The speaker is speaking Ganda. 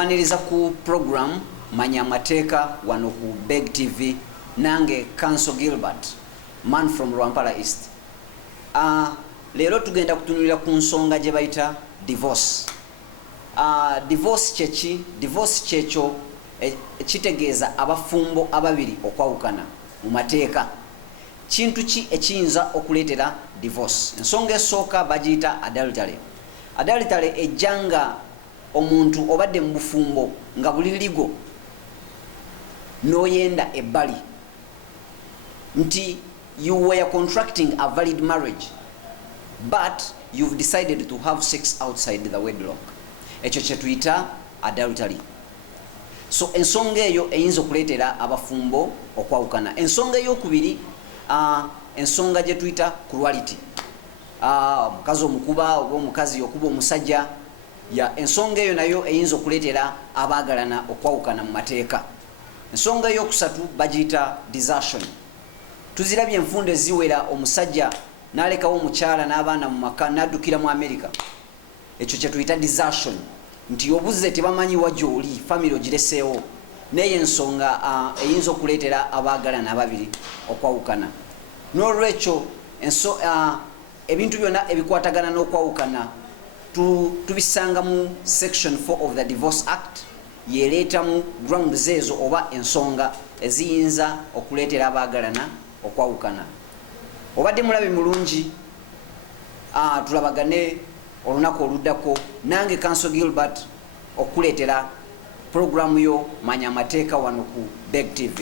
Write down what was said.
nkwaniriza ku program Manya Amateeka wano ku BBEG TV nange Counsel Gilbert, man from Rwampara East. Lero tugenda kutunulira ku nsonga gye bayita divorce. Divorce chechi, divorce checho kitegeeza abafumbo ababiri okwawukana mu mateeka. Kintu ki ekiyinza okuleetera divorce? Ensonga esooka bagiyita adultery. Adultery ejjanga omuntu obadde mu bufumbo nga buli ligo noyenda ebbali nti you were contracting a valid marriage but you've decided to have sex outside the wedlock. Ekyo kye tuyita adultery. So ensonga eyo eyinza okuleetera abafumbo okwawukana. Ensonga ey'okubiri ensonga gye tuyita cruelty. Mukazi omukuba oba omukazi okuba omusajja, ya ensonga eyo nayo eyinza okuleetera abaagalana okwawukana mu mateeka. Ensonga ey'okusatu bagiyita desertion. Tuzirabye enfunda eziwera omusajja n'alekawo omukyala n'abaana mu maka n'addukira mu America. Ekyo kye tuyita desertion, nti obuze tebamanyi wa gy'oli, family ogireseewo. Neyo ensonga eyinza okuleetera abaagalana ababiri okwawukana. N'olwekyo ebintu byonna ebikwatagana n'okwawukana tubisanga mu section 4 of the Divorce Act, yeeleeta mu grounds ezo oba ensonga eziyinza okuleetera abaagalana okwawukana. Obadde mulabe mulungi, tulabagane olunaku oluddako nange Counsel Gilbert okuleetera programu yo Manya Amateeka wano ku BBEG TV.